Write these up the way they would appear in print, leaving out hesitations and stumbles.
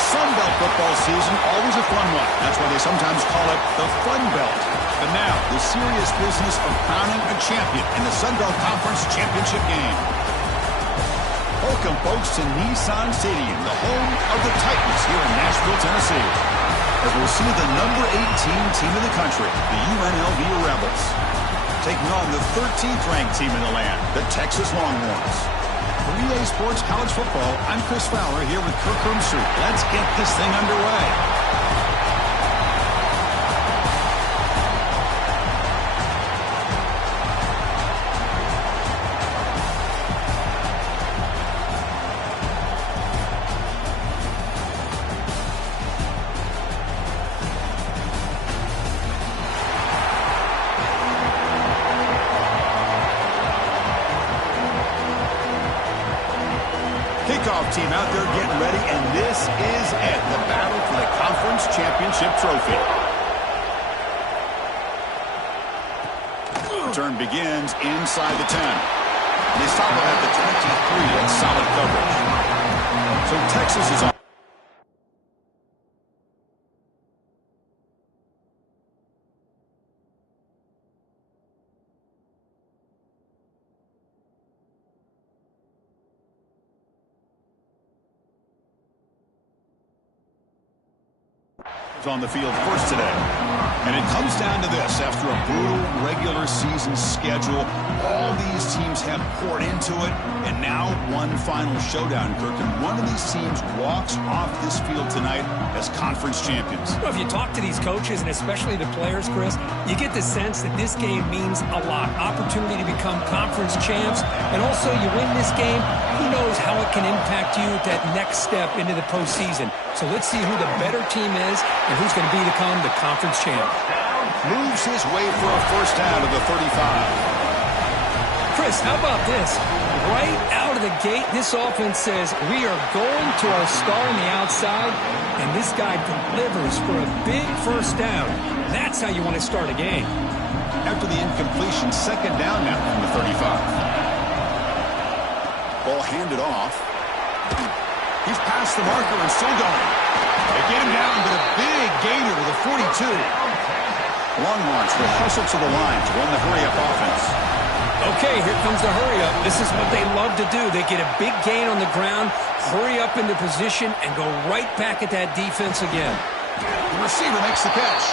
Sun Belt football season, always a fun one. That's why they sometimes call it the Fun Belt. But now, the serious business of crowning a champion in the Sun Belt Conference Championship game. Welcome, folks, to Nissan Stadium, the home of the Titans here in Nashville, Tennessee, as we'll see the number 18 team in the country, the UNLV Rebels, taking on the 13th ranked team in the land, the Texas Longhorns. For EA Sports College Football, I'm Chris Fowler here with Kirk Hermstreet. Let's get this thing underway. Kickoff team out there getting ready, and this is it, the battle for the conference championship trophy. Return begins inside the 10. They stop it at the 23. That's solid coverage. So Texas is on. On the field first today. And it comes down to this. After a brutal regular season schedule, all these teams have poured into it, and now one final showdown, Kirk. And one of these teams walks off this field tonight as conference champions. Well, if you talk to these coaches, and especially the players, Chris, you get the sense that this game means a lot. Opportunity to become conference champs, and also you win this game, who knows how it can impact you at that next step into the postseason. So let's see who the better team is and who's going to become the conference champ. Moves his way for a first down to the 35. Chris, how about this? Right out of the gate, this offense says, we are going to our star on the outside, and this guy delivers for a big first down. That's how you want to start a game. After the incompletion, second down now from the 35. Ball handed off. He's past the marker and still going. They get him down, but a big gainer to the 42. Longhorns will hustle to the line to run the hurry-up offense. Okay, here comes the hurry-up. This is what they love to do. They get a big gain on the ground, hurry up into position, and go right back at that defense again. The receiver makes the catch.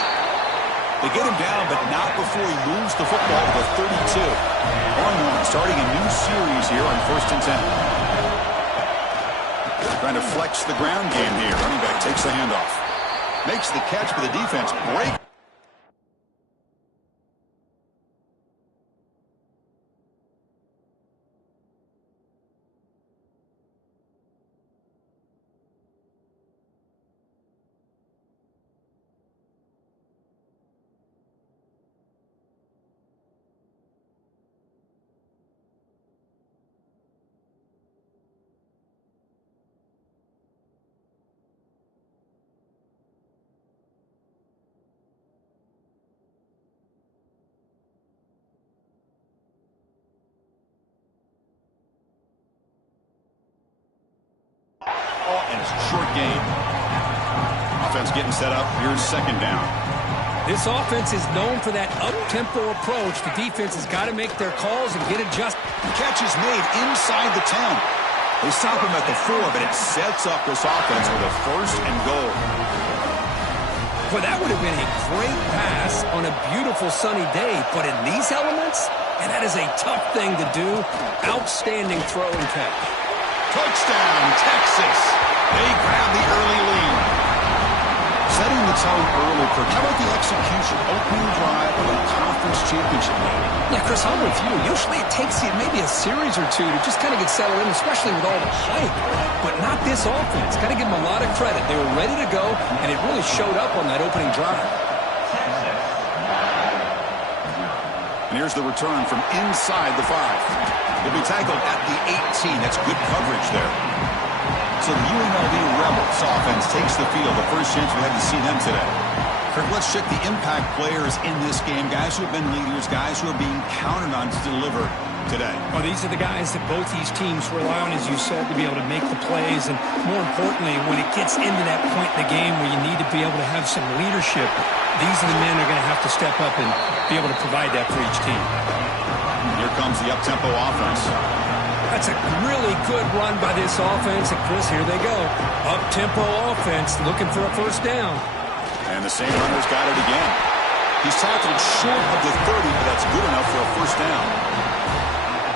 They get him down, but not before he moves the football to the 32. Longhorns starting a new series here on 1st and 10. Trying to flex the ground game here. Running back takes the handoff. Makes the catch, but the defense breaks. And it's a short game. Offense getting set up. Here's second down. This offense is known for that up-tempo approach. The defense has got to make their calls and get adjusted. The catch is made inside the 10. They stop him at the 4, but it sets up this offense with a first and goal. Well, that would have been a great pass on a beautiful sunny day, but in these elements, and that is a tough thing to do, outstanding throw and catch. Touchdown, Texas. They grab the early lead. Setting the tone early, Kirk. How about the execution? Opening drive of a conference championship game. Yeah, Chris, I'm with you. Usually it takes you maybe a series or two to just kind of get settled in, especially with all the hype. But not this offense. Got to give them a lot of credit. They were ready to go, and it really showed up on that opening drive. And here's the return from inside the 5. He'll be tackled at the 18. That's good coverage there. So the UNLV Rebels offense takes the field. The first chance we had to see them today. Kirk, let's check the impact players in this game. Guys who have been leaders, guys who are being counted on to deliver. today? Well, these are the guys that both these teams rely on, as you said, to be able to make the plays. And more importantly, when it gets into that point in the game where you need to be able to have some leadership, these are the men that are going to have to step up and be able to provide that for each team. Here comes the up-tempo offense. That's a really good run by this offense. And, Chris, here they go. Up-tempo offense looking for a first down. And the same runner's got it again. He's tackled short of the 30, but that's good enough for a first down.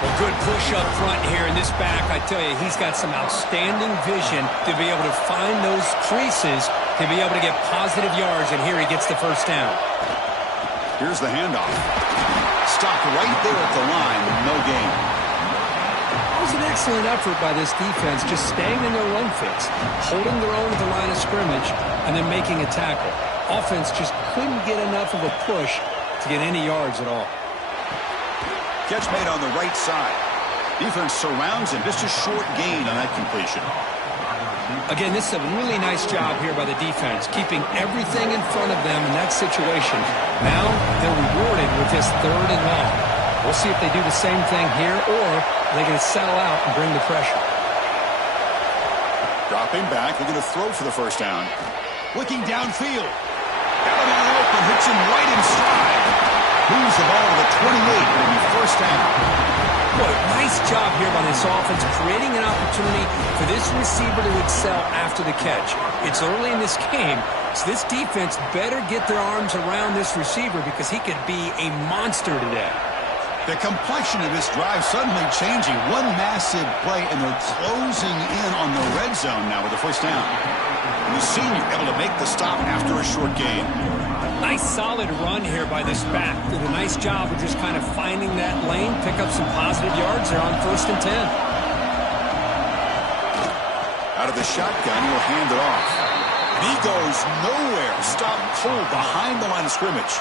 Well, good push up front here in this back. I tell you, he's got some outstanding vision to be able to find those creases, to be able to get positive yards, and here he gets the first down. Here's the handoff. Stopped right there at the line, no gain. It was an excellent effort by this defense, just staying in their run fits, holding their own at the line of scrimmage, and then making a tackle. Offense just couldn't get enough of a push to get any yards at all. Catch made on the right side. Defense surrounds him. Just a short gain on that completion. Again, this is a really nice job here by the defense, keeping everything in front of them in that situation. Now they're rewarded with this 3rd and long. We'll see if they do the same thing here, or they're going to settle out and bring the pressure. Dropping back, looking to throw for the first down. Looking downfield. Got him on open, hits him right in stride. Moves the ball to the 28, will be first down. Boy, nice job here by this offense, creating an opportunity for this receiver to excel after the catch. It's early in this game, so this defense better get their arms around this receiver because he could be a monster today. The complexion of this drive suddenly changing. One massive play, and they're closing in on the red zone now with the first down. And the senior able to make the stop after a short gain. Nice solid run here by this back. Did a nice job of just kind of finding that lane, pick up some positive yards there on 1st and 10. Out of the shotgun, he'll hand it off. And he goes nowhere. Stopped cold behind the line of scrimmage.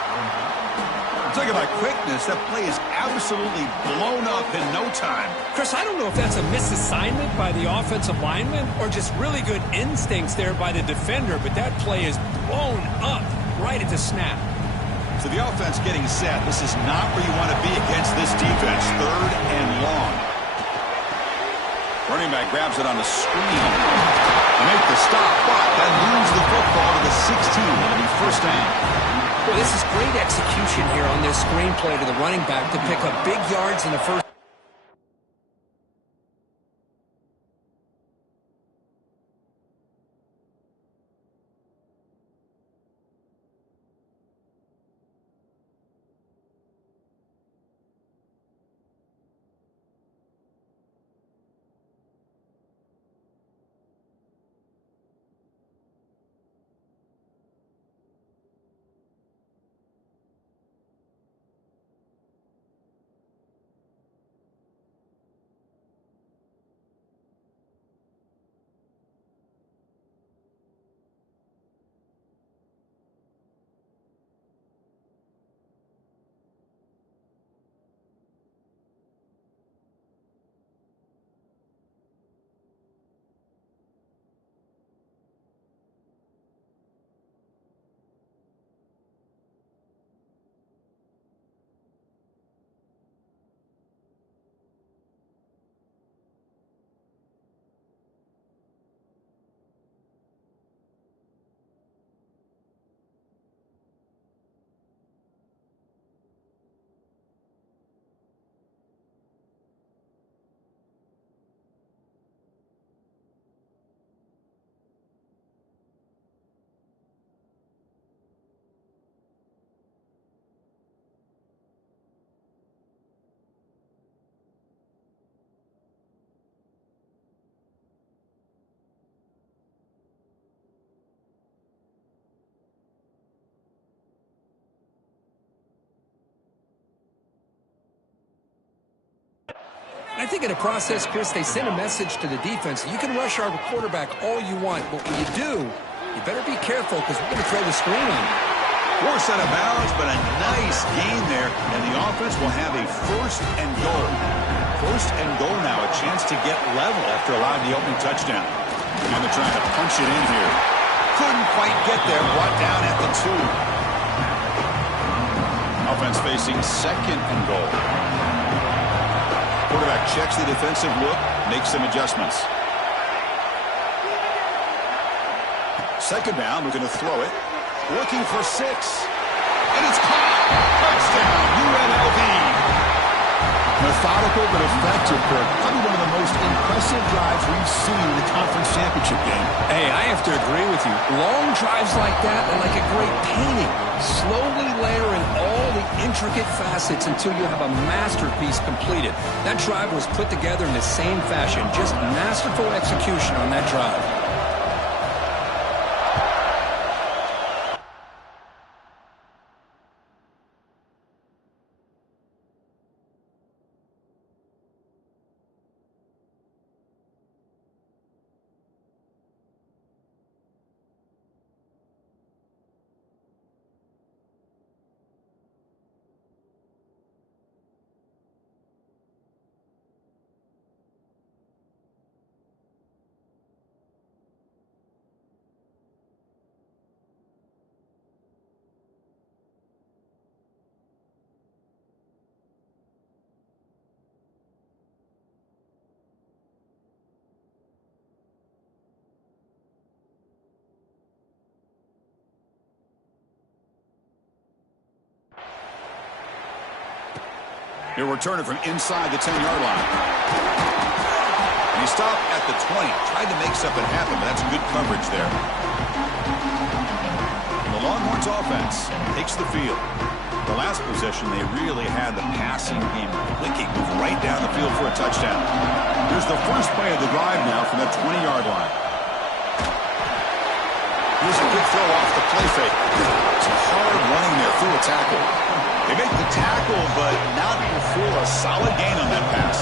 Talk about quickness. That play is absolutely blown up in no time. Chris, I don't know if that's a misassignment by the offensive lineman or just really good instincts there by the defender, but that play is blown up right at the snap. So the offense getting set. This is not where you want to be against this defense. 3rd and long. Running back grabs it on the screen. To make the stop, but then moves the football to the 16. It'll be first down. Well, this is great execution here on this screenplay to the running back to pick up big yards in the first. I think in a process, Chris, they send a message to the defense. You can rush our quarterback all you want, but when you do, you better be careful because we're going to throw the screen on you. Force out of bounds, but a nice gain there, and the offense will have a 1st and goal. 1st and goal now, a chance to get level after allowing the opening touchdown. And they're trying to punch it in here. Couldn't quite get there, brought down at the 2. Offense facing 2nd and goal. Quarterback checks the defensive look, makes some adjustments. Second down, we're going to throw it. Looking for 6. And it's caught. Touchdown, UNLV. Methodical but effective, Kirk. Probably one of the most impressive drives we've seen in the conference championship game. Hey, I have to agree with you. Long drives like that are like a great painting. Slowly layering all the intricate facets until you have a masterpiece completed. That drive was put together in the same fashion. Just masterful execution on that drive. He'll return it from inside the 10-yard line. And he stopped at the 20. Tried to make something happen, but that's good coverage there. And the Longhorns offense takes the field. The last possession, they really had the passing game clicking. Move right down the field for a touchdown. Here's the first play of the drive now from that 20-yard line. Here's a good throw off the play fake. It's hard running there through a tackle. They make the tackle, but not before a solid gain on that pass.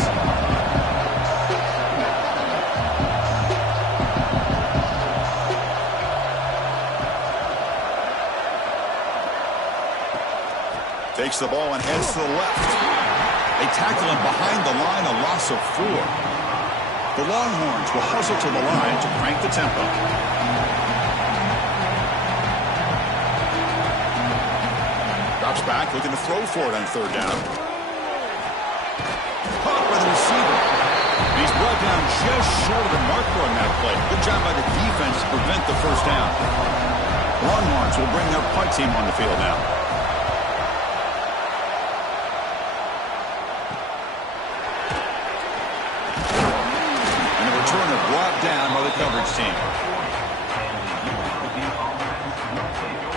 Takes the ball and heads to the left. They tackle him behind the line, a loss of 4. The Longhorns will hustle to the line to crank the tempo. Drops back, looking to throw for it on third down. Caught by the receiver. He's brought down just short of the marker on that play. Good job by the defense to prevent the first down. Longhorns will bring their punt team on the field now. And the returner brought down by the coverage team.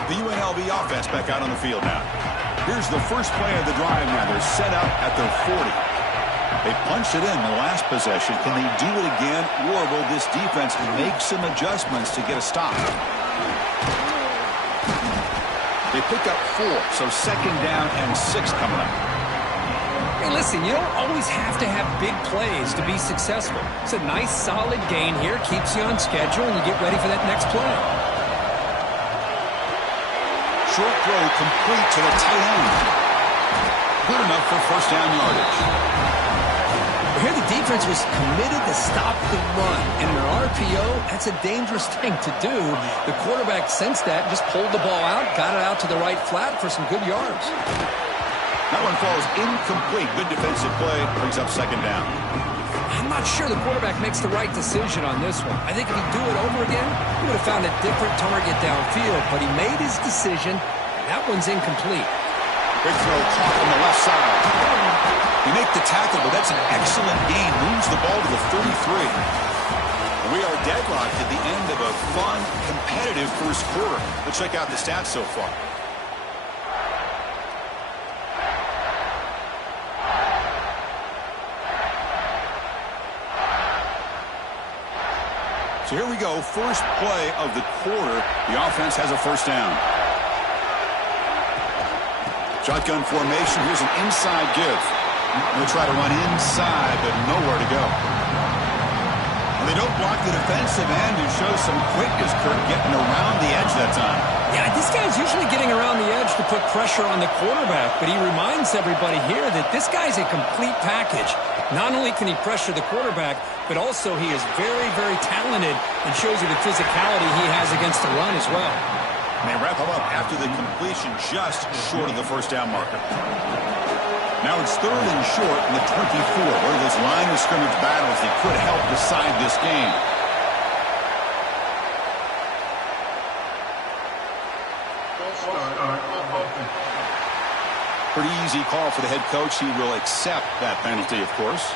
The UNLV offense back out on the field now. Here's the first play of the drive now. They're set up at their 40. They punched it in the last possession. Can they do it again, or will this defense make some adjustments to get a stop? They pick up 4, so second down and 6 coming up. Hey, listen, you don't always have to have big plays to be successful. It's a nice, solid gain here. Keeps you on schedule, and you get ready for that next play. Short throw complete to the tight end. Good enough for first down yardage. Here the defense was committed to stop the run. And in an RPO, that's a dangerous thing to do. The quarterback sensed that, just pulled the ball out, got it out to the right flat for some good yards. That one falls incomplete. Good defensive play, brings up second down. I'm not sure the quarterback makes the right decision on this one. I think if he'd do it over again, he would have found a different target downfield. But he made his decision. That one's incomplete. Big throw caught on the left side. You make the tackle, but that's an excellent gain. Moves the ball to the 33. And we are deadlocked at the end of a fun, competitive first quarter. Let's check out the stats so far. So here we go, first play of the quarter. The offense has a first down. Shotgun formation. Here's an inside give. They'll try to run inside, but nowhere to go. And they don't block the defensive end, who shows some quickness, Kirk, getting around the edge that time. Yeah, this guy's usually getting around the edge to put pressure on the quarterback, but he reminds everybody here that this guy's a complete package. Not only can he pressure the quarterback, but also he is very, very talented and shows you the physicality he has against the run as well. And they wrap him up after the completion just short of the first down marker. Now it's 3rd and short in the 24. One of those line of scrimmage battles that could help decide this game. Pretty easy call for the head coach. He will accept that penalty, of course.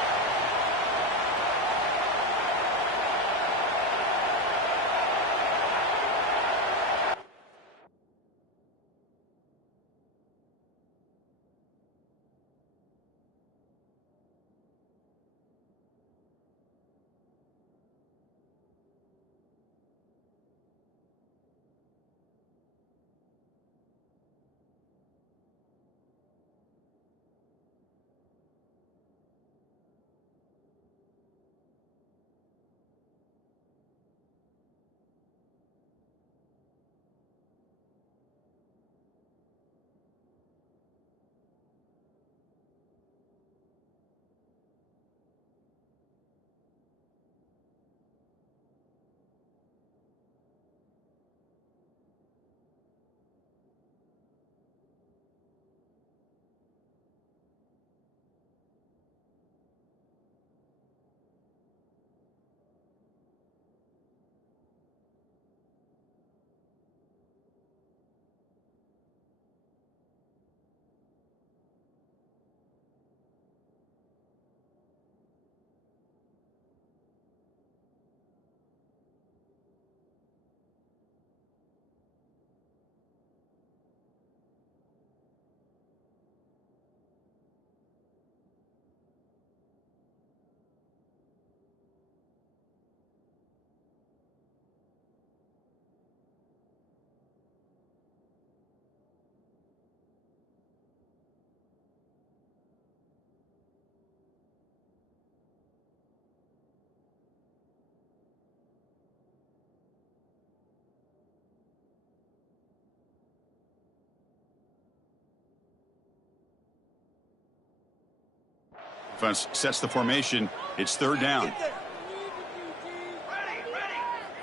Offense sets the formation. It's 3rd down.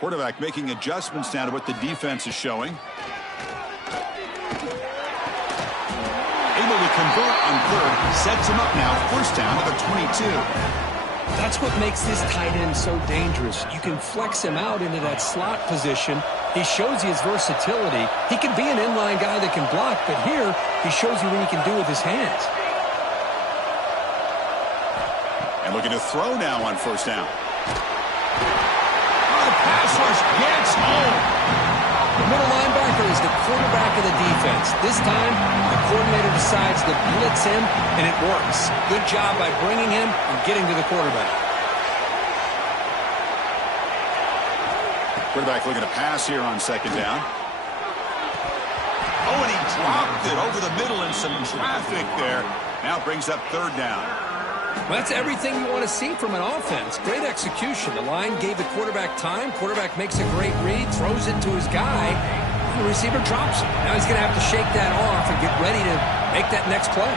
Quarterback making adjustments now to what the defense is showing. Able to convert on 3rd. Sets him up now. 1st down at the 22. That's what makes this tight end so dangerous. You can flex him out into that slot position. He shows you his versatility. He can be an inline guy that can block, but here he shows you what he can do with his hands. And looking to throw now on 1st down. Oh, the pass rush gets home. The middle linebacker is the quarterback of the defense. This time, the coordinator decides to blitz him, and it works. Good job by bringing him and getting to the quarterback. Quarterback looking to pass here on 2nd down. Oh, and he dropped it over the middle in some traffic there. Now brings up 3rd down. Well, that's everything you want to see from an offense. Great execution. The line gave the quarterback time. Quarterback makes a great read, throws it to his guy. The receiver drops it. Now he's going to have to shake that off and get ready to make that next play.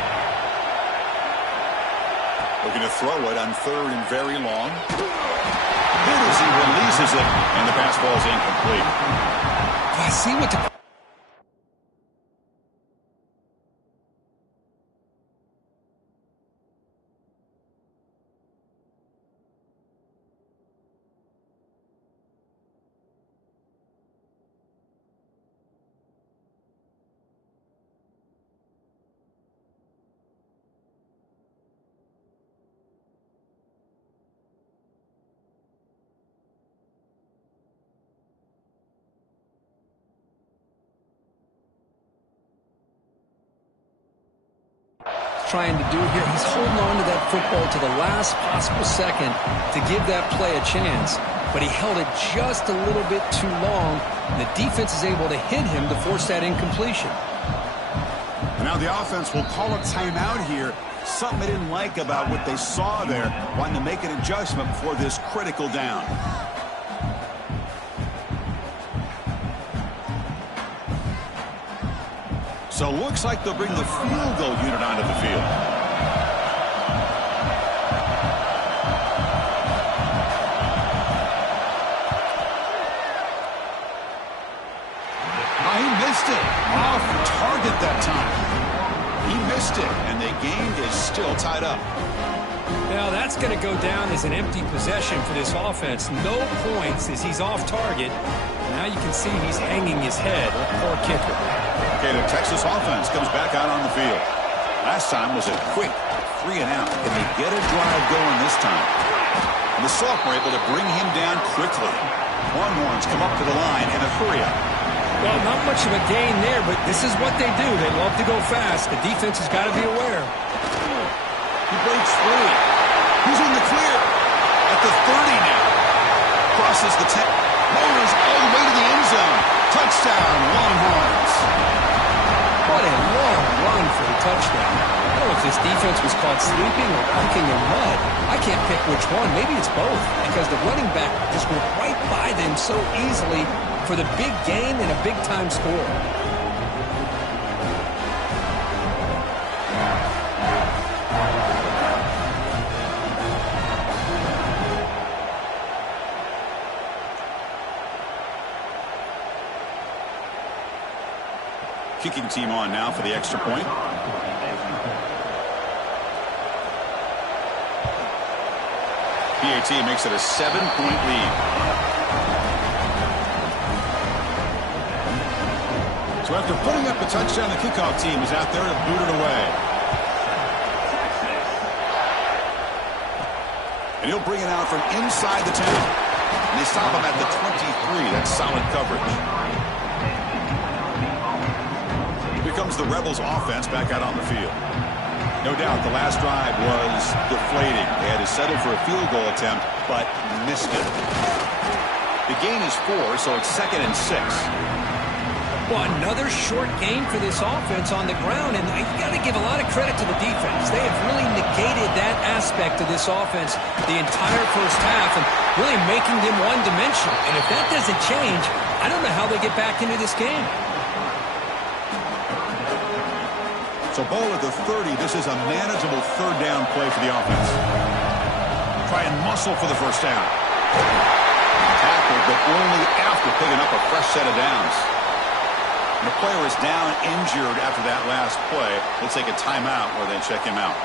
Looking to throw it on 3rd and very long. Good as he releases it, and the pass ball is incomplete. I see what the... trying to do here. He's holding on to that football to the last possible second to give that play a chance, but he held it just a little bit too long, and the defense is able to hit him to force that incompletion. And now the offense will call a timeout here. Something they didn't like about what they saw there, wanting to make an adjustment before this critical down. So looks like they'll bring the field goal unit onto the field. Oh, he missed it. Off target that time. He missed it, and the game is still tied up. Now that's going to go down as an empty possession for this offense. No points as he's off target. Now you can see he's hanging his head. Poor kicker. Okay, the Texas offense comes back out on the field. Last time was a quick 3 and out. Can they get a drive going this time? And the Sophomore able to bring him down quickly. Longhorns come up to the line in a hurry-up. Well, not much of a gain there, but this is what they do. They love to go fast. The defense has got to be aware. He breaks free. He's in the clear. At the 30 now. Crosses the 10. Motors all the way to the end zone. Touchdown, Longhorns. What a long run for the touchdown. I don't know if this defense was caught sleeping or walking in mud. I can't pick which one. Maybe it's both, because the running back just went right by them so easily for the big gain and a big-time score. Kicking team on now for the extra point. PAT makes it a 7-point lead. So after putting up a touchdown, the kickoff team is out there to boot it away. And he'll bring it out from inside the 10. And they stop him at the 23. That's solid coverage. Comes the Rebels offense back out on the field. No doubt the last drive was deflating. They had to settle for a field goal attempt, but missed it. The gain is 4, so it's 2nd and 6. Well, another short gain for this offense on the ground, and you got to give a lot of credit to the defense. They have really negated that aspect of this offense the entire first half and really making them one-dimensional. And if that doesn't change, I don't know how they get back into this game. So ball at the 30. This is a manageable third down play for the offense. Try and muscle for the first down. Tackled, but only after picking up a fresh set of downs. And the player is down injured after that last play. They'll take a timeout where they check him out.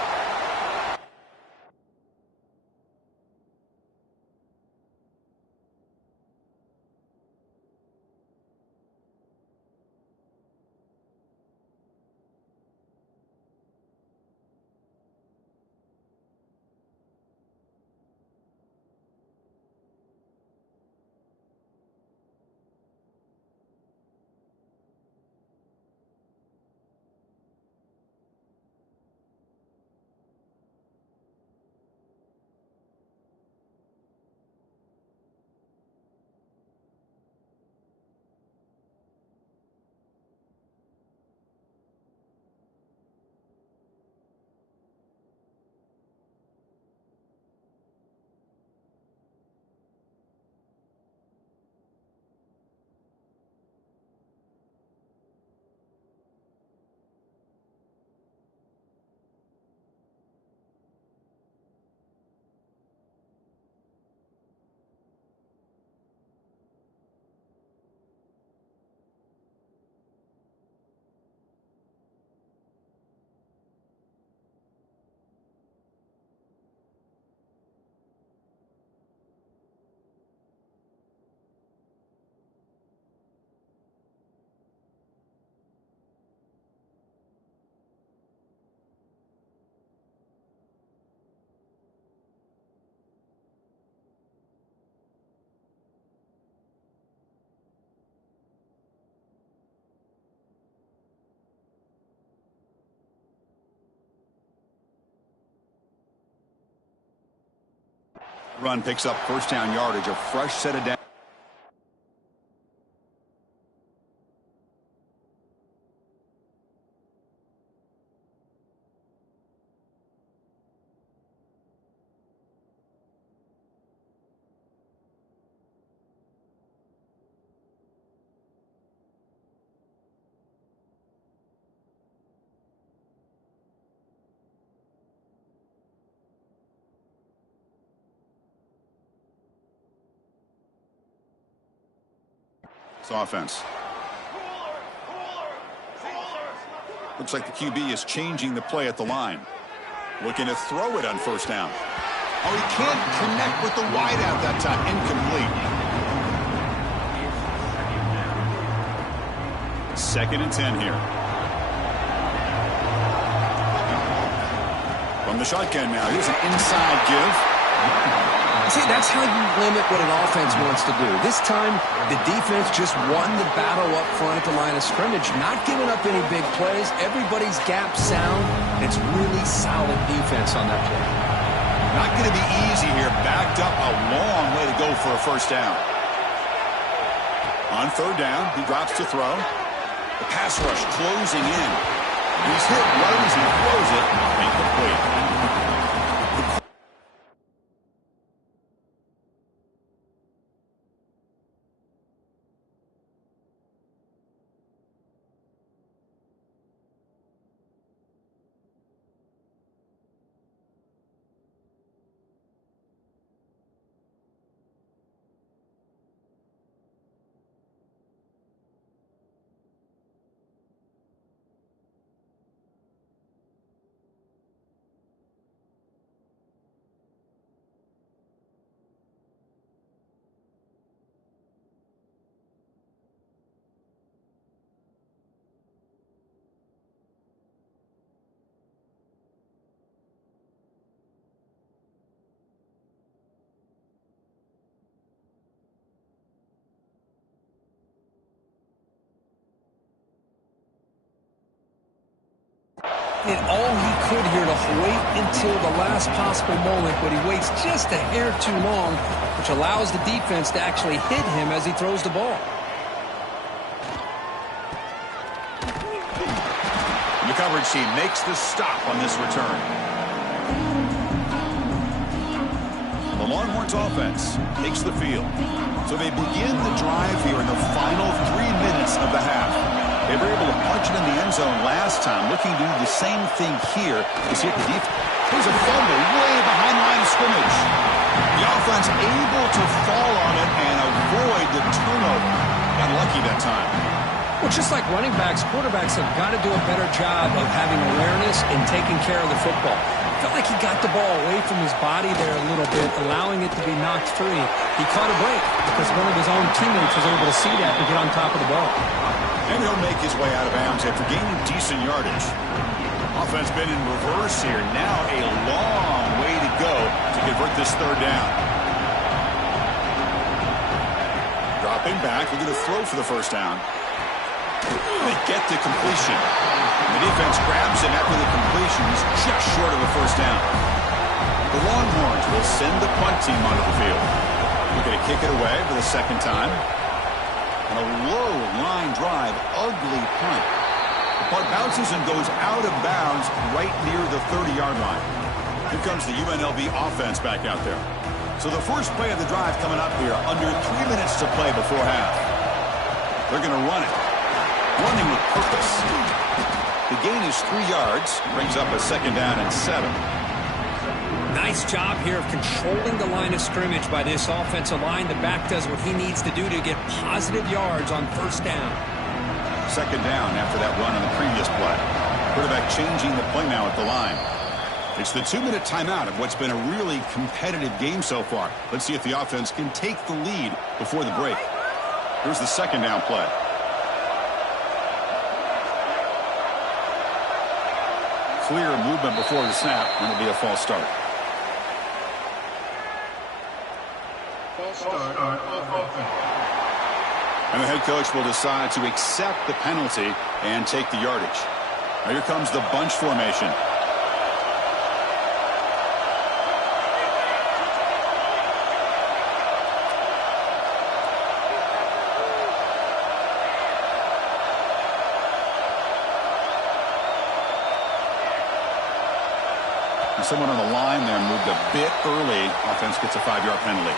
Run picks up first down yardage, a fresh set of downs. Offense. Looks like the QB is changing the play at the line. Looking to throw it on first down. Oh, he can't connect with the wideout that time. Incomplete. 2nd and 10 here. From the shotgun now. Here's an inside give. See, that's how you limit what an offense wants to do. This time, the defense just won the battle up front at the line of scrimmage, not giving up any big plays. Everybody's gap sound. It's really solid defense on that play. Not going to be easy here. Backed up a long way to go for a first down. On 3rd down, he drops to throw. The pass rush closing in. He's hit right as he throws it. Incomplete. Did all he could here to wait until the last possible moment, but he waits just a hair too long, which allows the defense to actually hit him as he throws the ball. The coverage team makes the stop on this return. The Longhorns offense takes the field. So they begin the drive here in the final 3 minutes of the half. They were able to punch it in the end zone last time, looking to do the same thing here. You see it, the defense. There's a fumble way behind the line of scrimmage. The offense able to fall on it and avoid the turnover. Got lucky that time. Well, just like running backs, quarterbacks have got to do a better job of having awareness and taking care of the football. Felt like he got the ball away from his body there a little bit, allowing it to be knocked free. He caught a break because one of his own teammates was able to see that and get on top of the ball. And he'll make his way out of bounds after gaining decent yardage. Offense been in reverse here. Now a long way to go to convert this 3rd down. Dropping back, looking to throw for the first down. They get the completion. The defense grabs him after the completion. He's just short of a first down. The Longhorns will send the punt team onto the field. Looking to kick it away for the 2nd time. And a low line drive, ugly punt. The punt bounces and goes out of bounds right near the 30-yard line. Here comes the UNLV offense back out there. So the first play of the drive coming up here, under 3 minutes to play before half. They're going to run it. Running with purpose. The gain is 3 yards, brings up a 2nd down and 7. Nice job here of controlling the line of scrimmage by this offensive line. The back does what he needs to do to get positive yards on first down. 2nd down after that run on the previous play. Quarterback changing the play now at the line. It's the 2-minute timeout of what's been a really competitive game so far. Let's see if the offense can take the lead before the break. Here's the 2nd down play. Clear movement before the snap, and it'll be a false start. And the head coach will decide to accept the penalty and take the yardage. Now here comes the bunch formation. Someone on the line there moved a bit early. Offense gets a 5-yard penalty.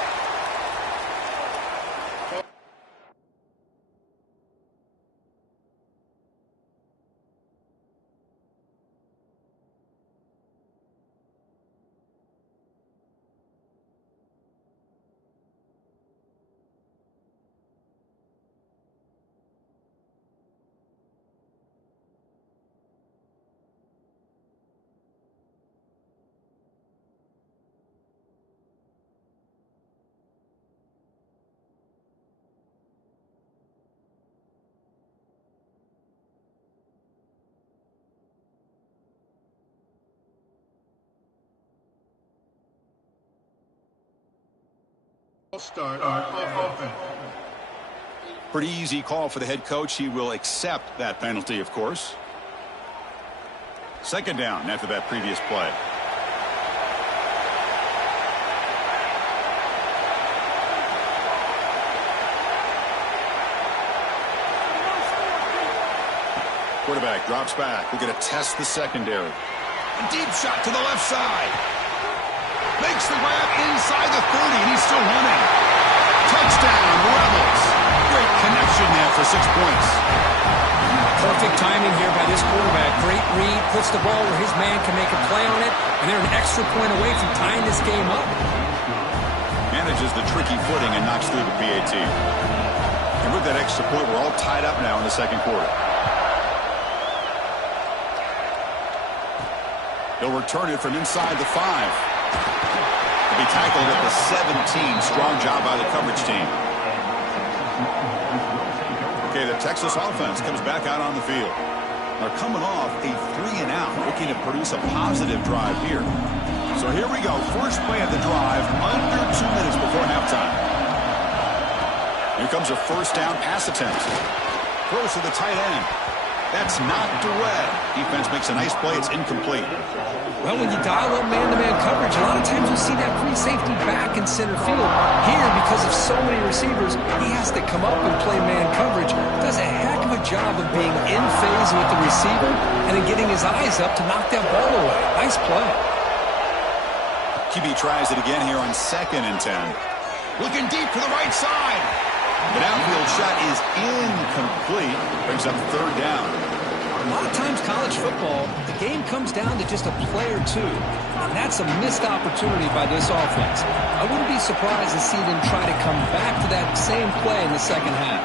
Start offense. Pretty easy call for the head coach. He will accept that penalty, of course. Second down after that previous play. Quarterback drops back. We're going to test the secondary. A deep shot to the left side. Makes the grab inside the 30, and he's still running. Touchdown, Rebels. Great connection there for 6 points. Perfect timing here by this quarterback. Great read, puts the ball where his man can make a play on it, and they're an extra point away from tying this game up. Manages the tricky footing and knocks through the PAT. And with that extra point, we're all tied up now in the second quarter. They'll return it from inside the 5. He'll be tackled at the 17. Strong job by the coverage team. Okay, the Texas offense comes back out on the field. They're coming off a 3-and-out, looking to produce a positive drive here. So here we go. First play of the drive, under 2 minutes before halftime. Here comes a first down pass attempt. Throws to the tight end. That's knocked away. Defense makes a nice play. It's incomplete. Well, when you dial up man-to-man coverage, a lot of times you see that free safety back in center field. Here, because of so many receivers, he has to come up and play man coverage. Does a heck of a job of being in phase with the receiver and then getting his eyes up to knock that ball away. Nice play. QB tries it again here on 2nd and 10. Looking deep to the right side. The downfield shot is incomplete. Brings up 3rd down. A lot of times college football, the game comes down to just a play or two. And that's a missed opportunity by this offense. I wouldn't be surprised to see them try to come back to that same play in the second half.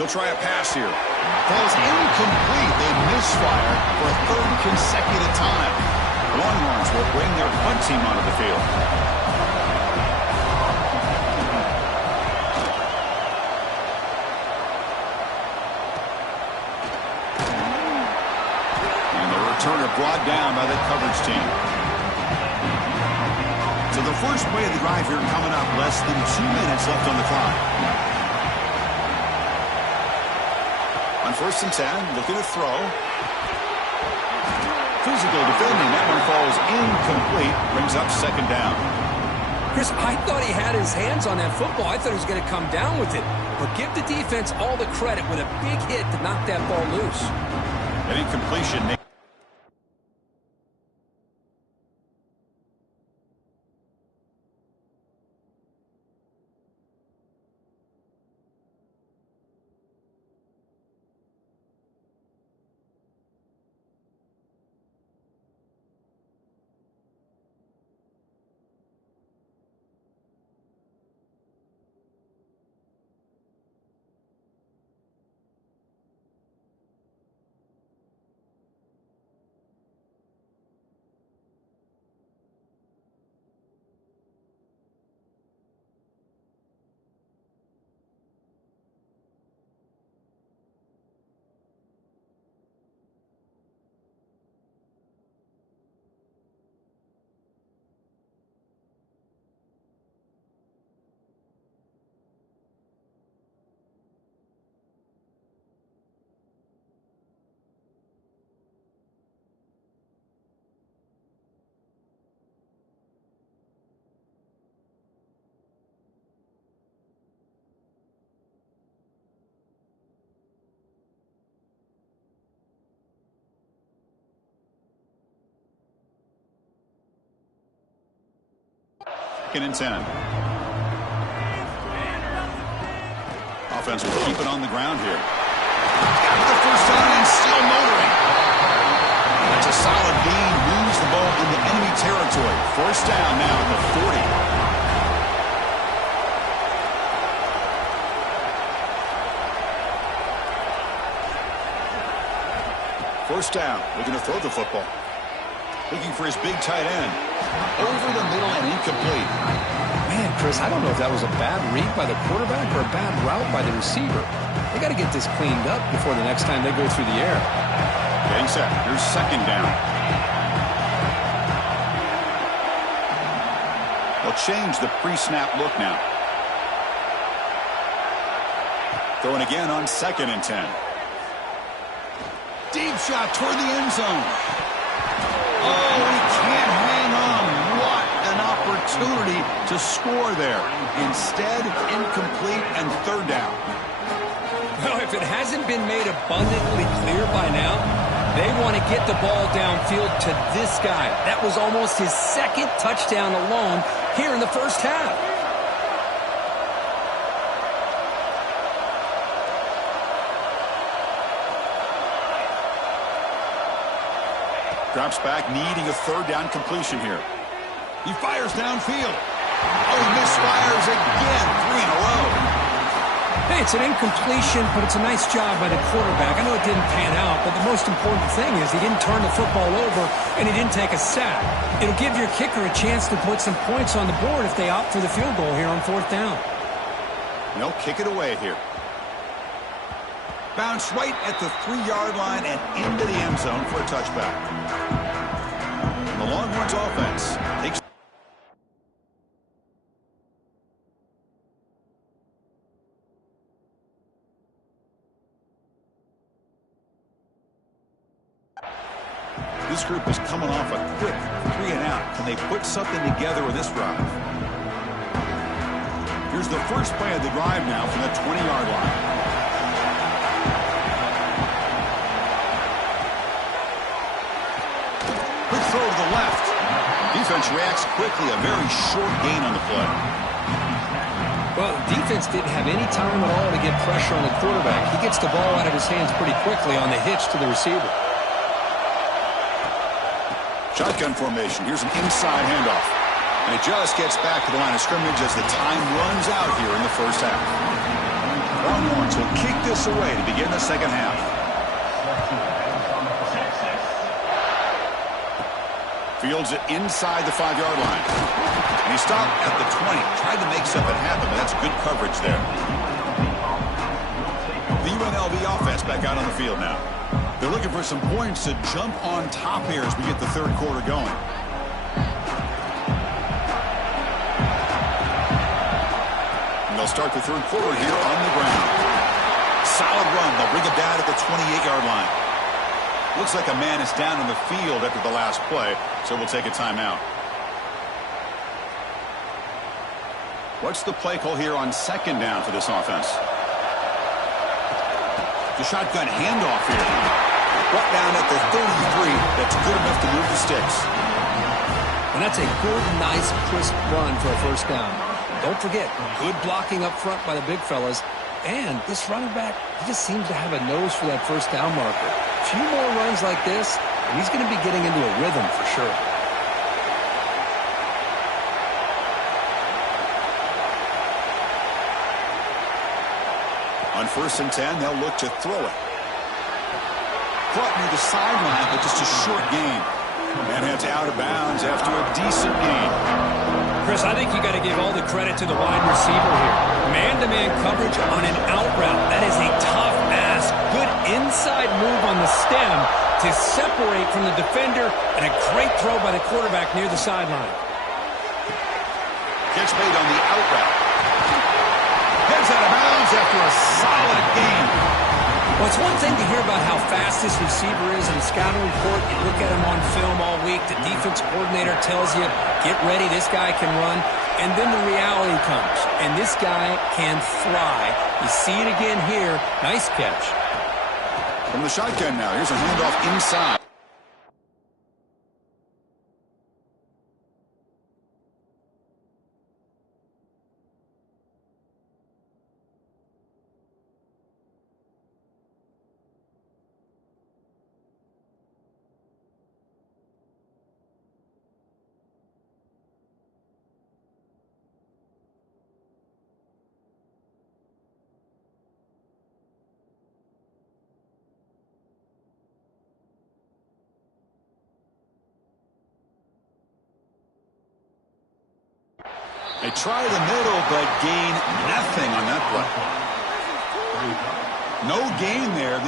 They'll try a pass here. Falls incomplete. They misfire for a 3rd consecutive time. The Longhorns will bring their punt team onto the field. Turner brought down by the coverage team. So the first play of the drive here coming up, less than 2 minutes left on the clock. On 1st and 10, looking to throw. Physical defending, that one falls incomplete, brings up 2nd down. Chris, I thought he had his hands on that football. I thought he was going to come down with it. But give the defense all the credit with a big hit to knock that ball loose. An incompletion. Second and 10. Offense will keep it on the ground here. Got the first down and still motoring. That's a solid gain. Moves the ball into enemy territory. First down now at the 40. First down. Looking to throw the football. Looking for his big tight end. Over the middle and incomplete. Man, Chris, I don't know if that was a bad read by the quarterback or a bad route by the receiver. They got to get this cleaned up before the next time they go through the air. Getting set. Here's 2nd down. They'll change the pre-snap look now. Throwing again on 2nd and 10. Deep shot toward the end zone. Oh, he can't hang on. What an opportunity to score there. Instead, incomplete and 3rd down. Well, if it hasn't been made abundantly clear by now, they want to get the ball downfield to this guy. That was almost his 2nd touchdown alone here in the first half. Drops back, needing a 3rd down completion here. He fires downfield. Oh, he misfires again. 3 in a row. Hey, it's an incompletion, but it's a nice job by the quarterback. I know it didn't pan out, but the most important thing is he didn't turn the football over and he didn't take a sack. It'll give your kicker a chance to put some points on the board if they opt for the field goal here on 4th down. They'll kick it away here. Bounce right at the 3-yard line and into the end zone for a touchback. The Longhorns offense takes. This group is coming off a quick 3 and out. Can they put something together with this drive? Here's the first play of the drive now from the 20-yard line. Throw to the left. Defense reacts quickly. A very short gain on the play. Well, defense didn't have any time at all to get pressure on the quarterback. He gets the ball out of his hands pretty quickly on the hitch to the receiver. Shotgun formation. Here's an inside handoff. And it just gets back to the line of scrimmage as the time runs out here in the first half. Longhorns will kick this away to begin the second half. Fields it inside the 5-yard line. And he stopped at the 20. Tried to make something happen, but that's good coverage there. The UNLV offense back out on the field now. They're looking for some points to jump on top here as we get the 3rd quarter going. And they'll start the 3rd quarter here on the ground. Solid run. They'll bring it down at the 28-yard line. Looks like a man is down on the field after the last play, so we'll take a timeout. What's the play call here on 2nd down for this offense? The shotgun handoff here. Brought down at the 33. That's good enough to move the sticks. And that's a good, nice, crisp run for a first down. Don't forget, good blocking up front by the big fellas. And this running back, he just seems to have a nose for that first down marker. A few more runs like this, and he's going to be getting into a rhythm for sure. On 1st and 10, they'll look to throw it. Caught near the sideline, but just a short gain. And heads out of bounds after a decent gain. Chris, I think you got to give all the credit to the wide receiver here. Man-to-man coverage on an out route. That is a tough ask. Good inside move on the stem to separate from the defender, and a great throw by the quarterback near the sideline. Gets made on the out route. Heads out of bounds after a solid gain. Well, it's one thing to hear about how fast this receiver is in the scouting report. You look at him on film all week. The defense coordinator tells you, get ready, this guy can run. And then the reality comes, and this guy can fly. You see it again here. Nice catch. From the shotgun now, here's a handoff inside. They try the middle, but gain nothing on that play. No gain there.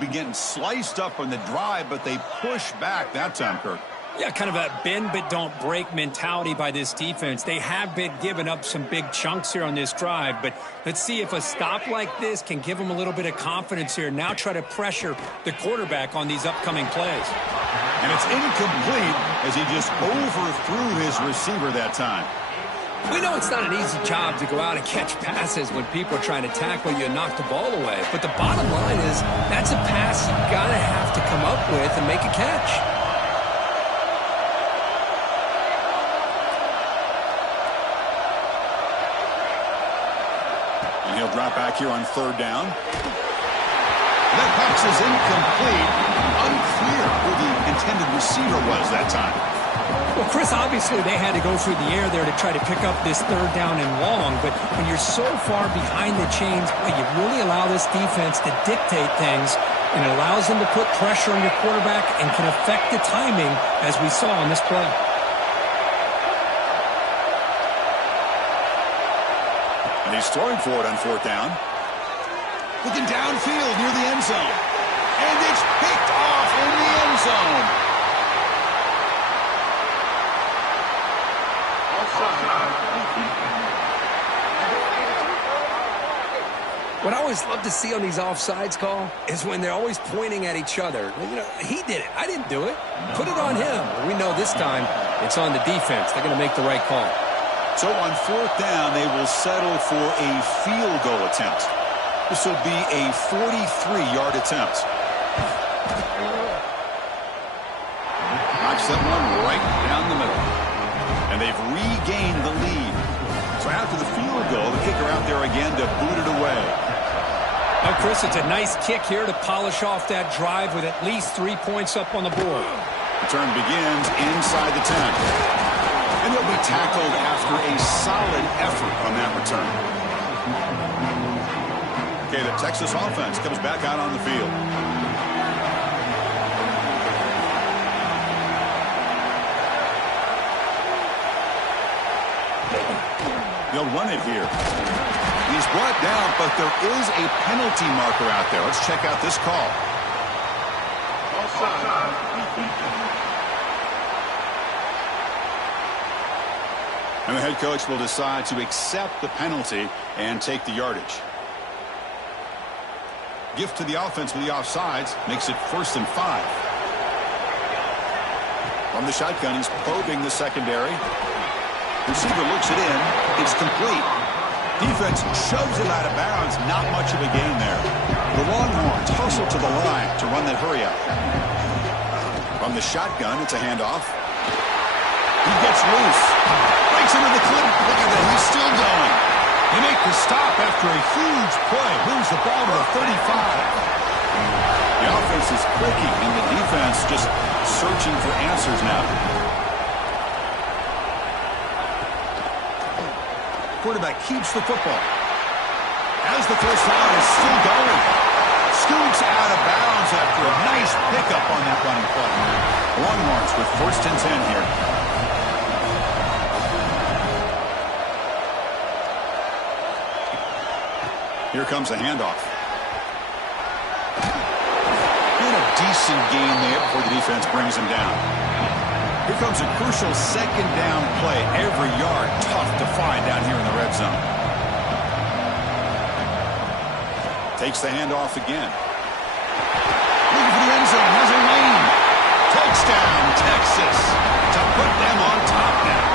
been getting sliced up on the drive, but they push back that time, Kirk. Yeah, kind of a bend but don't break mentality by this defense. They have been giving up some big chunks here on this drive, but let's see if a stop like this can give them a little bit of confidence here. Now try to pressure the quarterback on these upcoming plays. And it's incomplete as he just overthrew his receiver that time. We know it's not an easy job to go out and catch passes when people are trying to tackle you and knock the ball away. But the bottom line is that's a pass you got to have to come up with and make a catch. And he'll drop back here on third down. That pass is incomplete. Unclear who the intended receiver was that time. Well, Chris, obviously they had to go through the air there to try to pick up this third down and long, but when you're so far behind the chains, you really allow this defense to dictate things, and it allows them to put pressure on your quarterback and can affect the timing, as we saw on this play. And he's throwing for it on fourth down. Looking downfield near the end zone. And it's picked off in the end zone. What I always love to see on these offsides call is when they're always pointing at each other. You know, he did it. I didn't do it. Put it on him. We know this time it's on the defense. They're going to make the right call. So on fourth down, they will settle for a field goal attempt. This will be a 43-yard attempt. Knocks that one right down the middle. And they've regained the lead. So after the field goal, the kicker out there again to boot it away. Now, Chris, it's a nice kick here to polish off that drive with at least 3 points up on the board. Return begins inside the 10. And he'll be tackled after a solid effort on that return. Okay, the Texas offense comes back out on the field. They'll run it here. He's brought down, but there is a penalty marker out there. Let's check out this call. And the head coach will decide to accept the penalty and take the yardage. Gift to the offense with the offsides makes it 1st and 5. From the shotgun, he's probing the secondary. Receiver looks it in. It's complete. Defense shoves it out of bounds. Not much of a gain there. The Longhorns hustle to the line to run that hurry up. From the shotgun, it's a handoff. He gets loose. Breaks into the clip. Look at that. He's still going. They make the stop after a huge play. Moves the ball to the 35. The offense is clicking, and the defense just searching for answers now. Quarterback keeps the football. As the first down is still going. Scoots out of bounds after a nice pickup on that running play. Longhorns with 1st and 10 here. Here comes a handoff. And a decent gain there before the defense brings him down. Here comes a crucial second down play. Every yard tough to find down here in the red zone. Takes the handoff again. Looking for the end zone. Has a lane. Touchdown, Texas. To put them on top now.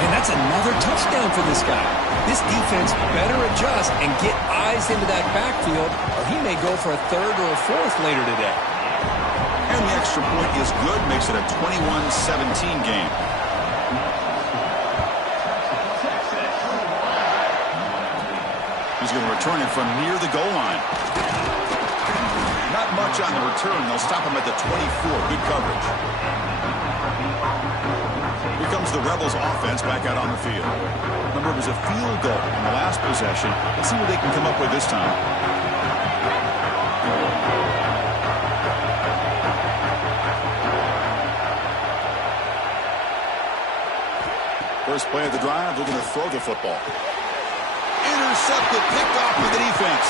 Man, that's another touchdown for this guy. This defense better adjust and get eyes into that backfield, or he may go for a 3rd or a 4th later today. And the extra point is good, makes it a 21-17 game. He's going to return it from near the goal line. Not much on the return. They'll stop him at the 24. Good coverage. Here comes the Rebels offense back out on the field. Remember, it was a field goal in the last possession. Let's see what they can come up with this time. First play of the drive, they're going to throw the football. Intercepted, picked off with the defense.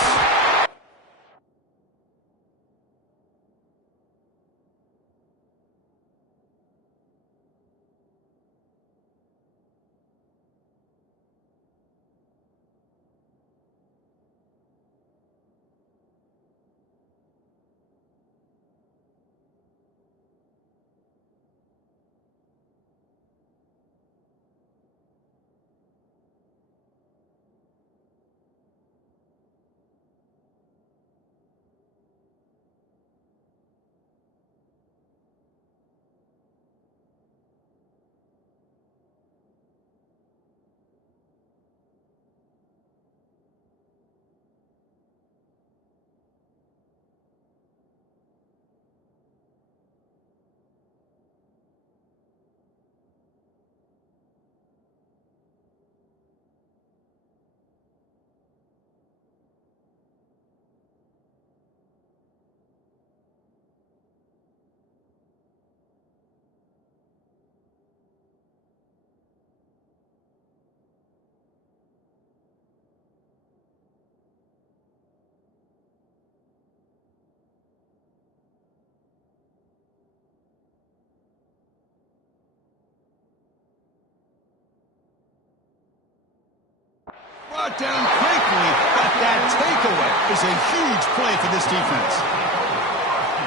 down quickly, but that takeaway is a huge play for this defense.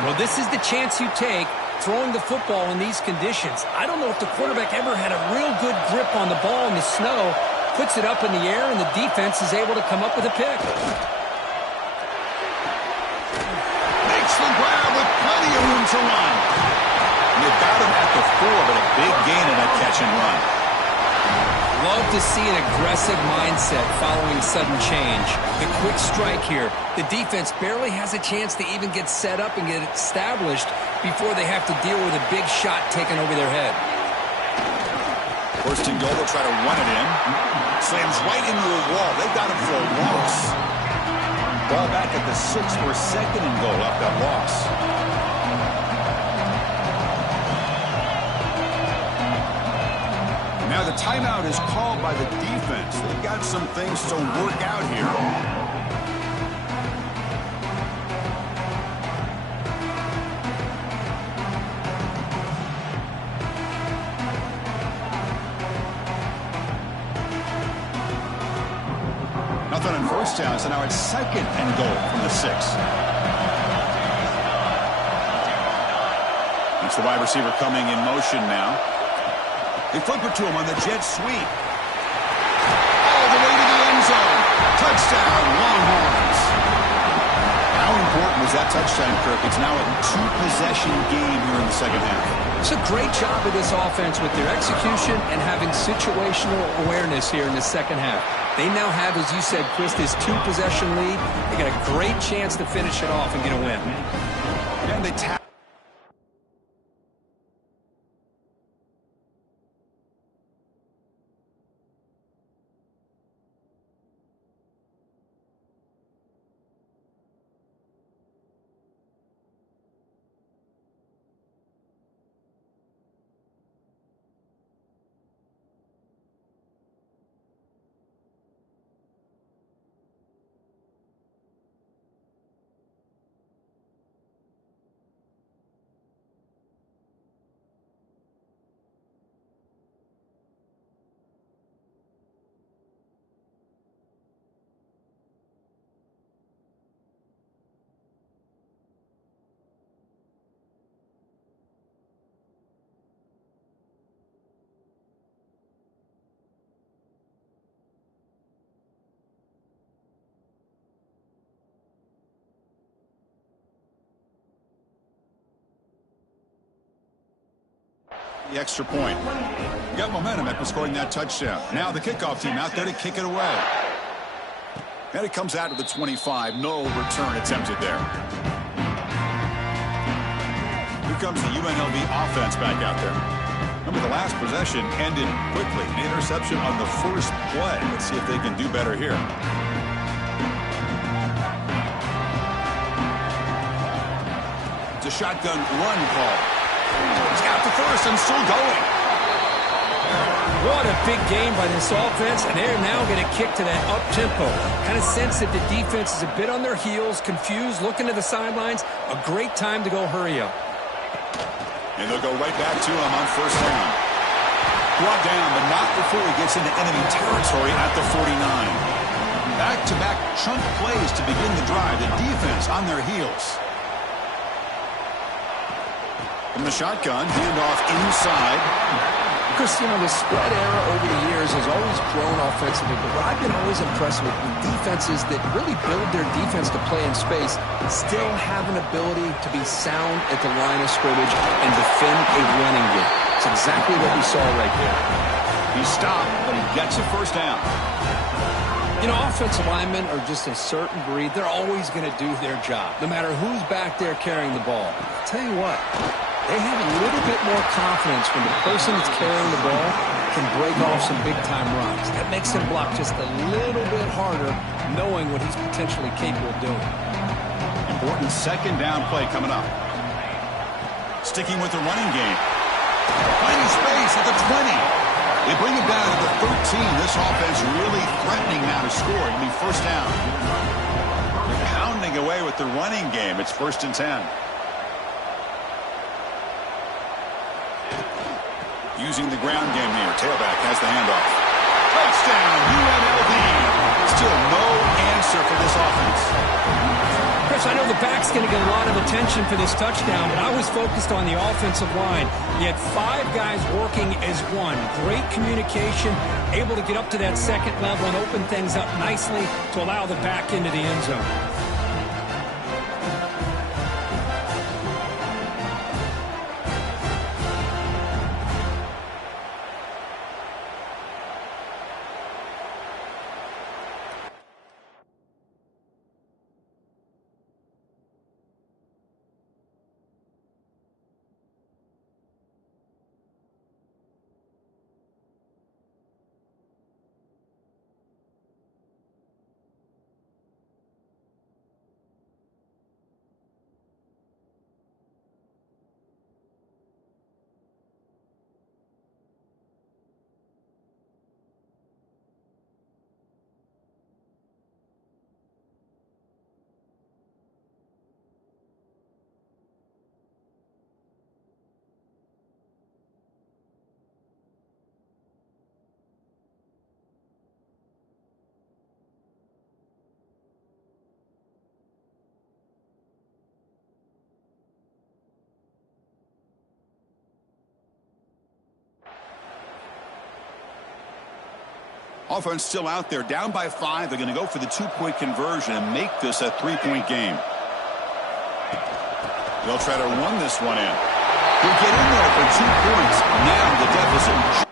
Well, this is the chance you take throwing the football in these conditions. I don't know if the quarterback ever had a real good grip on the ball in the snow, puts it up in the air, and the defense is able to come up with a pick. Makes the grab with plenty of room to run. They've got him at the 4, but a big gain in that catch and run. Love to see an aggressive mindset following sudden change. The quick strike here. The defense barely has a chance to even get set up and get established before they have to deal with a big shot taken over their head. First and goal, they'll try to run it in. Slams right into a wall. They've got him for a loss. Ball back at the 6 for second and goal after that loss. Now the timeout is called by the defense. They've got some things to work out here. Nothing on first down, so now it's second and goal from the 6. It's the wide receiver coming in motion now. They flip it to him on the jet sweep. All the way to the end zone. Touchdown, Longhorns. How important was that touchdown, Kirk? It's now a 2-possession game here in the second half. It's a great job of this offense with their execution and having situational awareness here in the second half. They now have, as you said, Chris, this 2-possession lead. They got a great chance to finish it off and get a win. And they tap. The extra point. Got momentum after scoring that touchdown. Now the kickoff team out there to kick it away. And it comes out to the 25. No return attempted there. Here comes the UNLV offense back out there. Remember, the last possession ended quickly. An interception on the first play. Let's see if they can do better here. It's a shotgun run call. He's got the first and still going. What a big game by this offense, and they're now going to kick to that up-tempo. Kind of sense that the defense is a bit on their heels, confused, looking to the sidelines. A great time to go hurry up. And they'll go right back to him on first down. Brought down, but not before he gets into enemy territory at the 49. Back-to-back chunk plays to begin the drive. The defense on their heels. From the shotgun, handoff inside. Chris, you know, the spread era over the years has always grown offensively, but what I've been always impressed with defenses that really build their defense to play in space still have an ability to be sound at the line of scrimmage and defend a running game. It's exactly what we saw right there. He stopped, but he gets a first down. You know, offensive linemen are just a certain breed. They're always going to do their job, no matter who's back there carrying the ball. I'll tell you what, they have a little bit more confidence when the person that's carrying the ball can break off some big-time runs. That makes him block just a little bit harder, knowing what he's potentially capable of doing. Important second down play coming up. Sticking with the running game. Finding space at the 20. They bring it down to the 13. This offense really threatening now to score. It'll be first down. They're pounding away with the running game. It's 1st and 10. Using the ground game here. Tailback has the handoff. Touchdown, UNLV. Still no answer for this offense. Chris, I know the back's going to get a lot of attention for this touchdown, but I was focused on the offensive line. You had 5 guys working as one. Great communication, able to get up to that second level and open things up nicely to allow the back into the end zone. Offense still out there, down by 5. They're going to go for the 2-point conversion and make this a 3-point game. They'll try to run this one in. He'll get in there for 2 points. Now the deficit.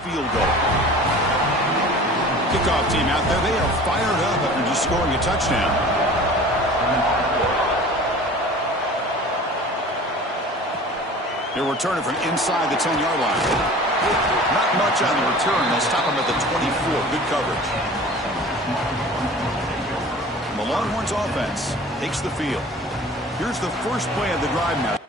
field goal. Kickoff team out there, they are fired up after just scoring a touchdown. They're returning from inside the 10-yard line. Not much on the return. They'll stop them at the 24. Good coverage. The Longhorns offense takes the field. Here's the first play of the drive now.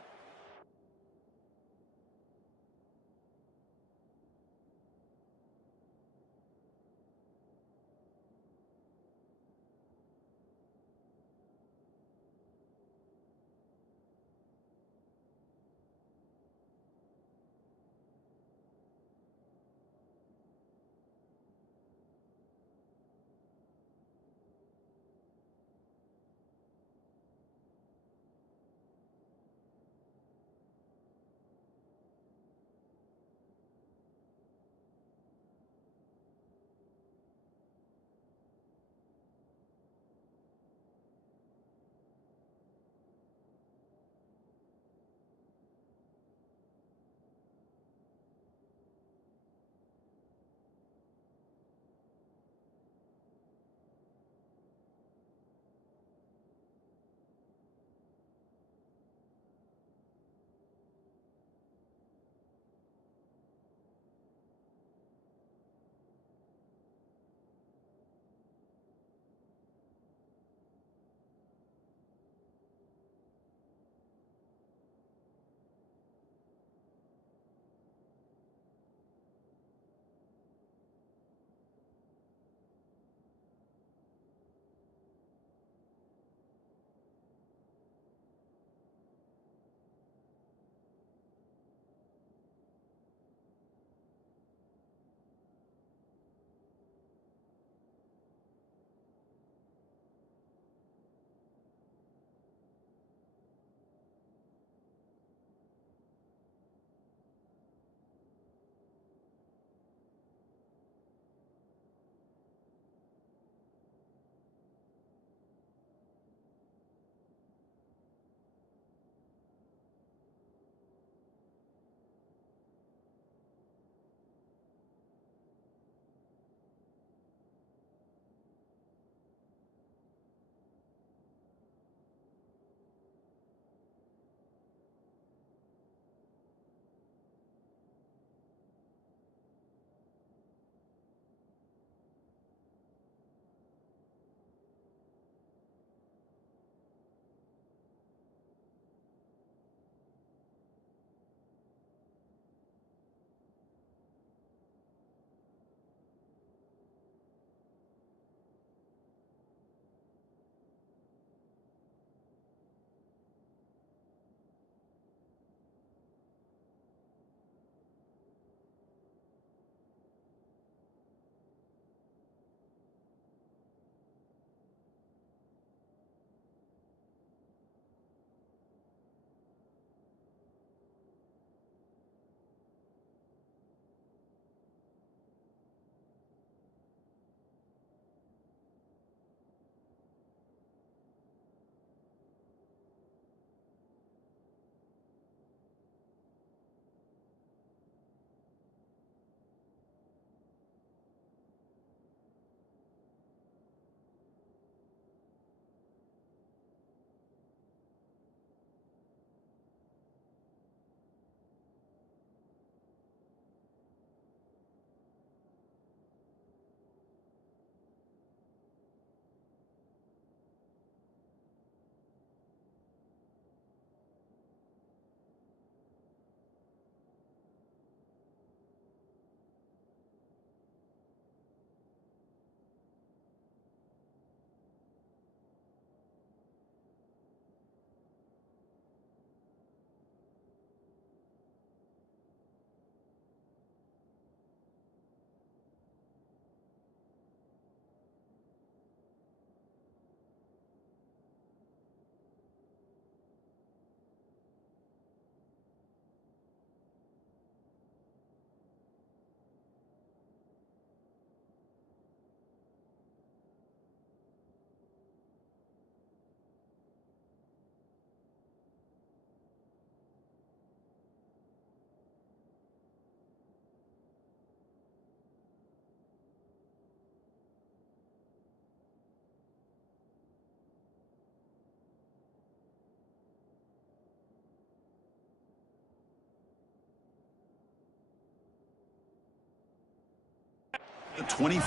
24.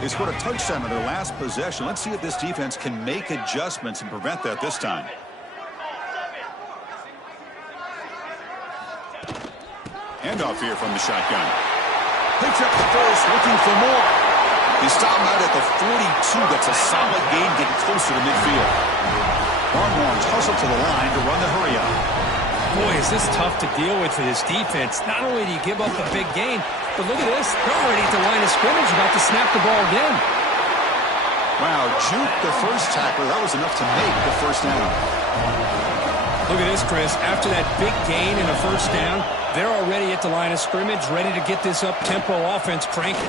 They scored a touchdown on their last possession. Let's see if this defense can make adjustments and prevent that this time. Handoff here from the shotgun. Picks up the first, looking for more. He stopped out at the 42. That's a solid gain, getting closer to midfield. Longhorns hustle to the line to run the hurry up. Boy, is this tough to deal with for this defense. Not only do you give up a big gain, but look at this. They're already at the line of scrimmage, about to snap the ball again. Wow, juke the first tackler. That was enough to make the first down. Look at this, Chris. After that big gain and a first down, they're already at the line of scrimmage, ready to get this up-tempo offense cranking.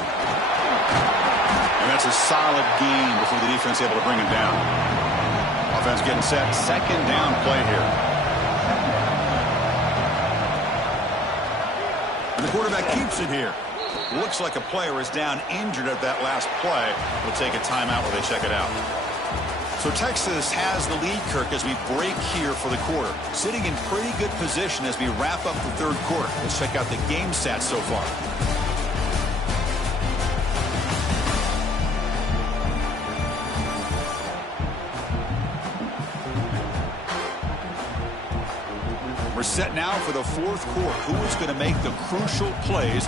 And that's a solid gain before the defense is able to bring him down. Offense getting set. Second down play here. And the quarterback keeps it here. Looks like a player is down injured at that last play. We'll take a timeout while they check it out. So Texas has the lead, Kirk, as we break here for the quarter. Sitting in pretty good position as we wrap up the third quarter. Let's check out the game stats so far. We're set now for the fourth quarter. Who is going to make the crucial plays?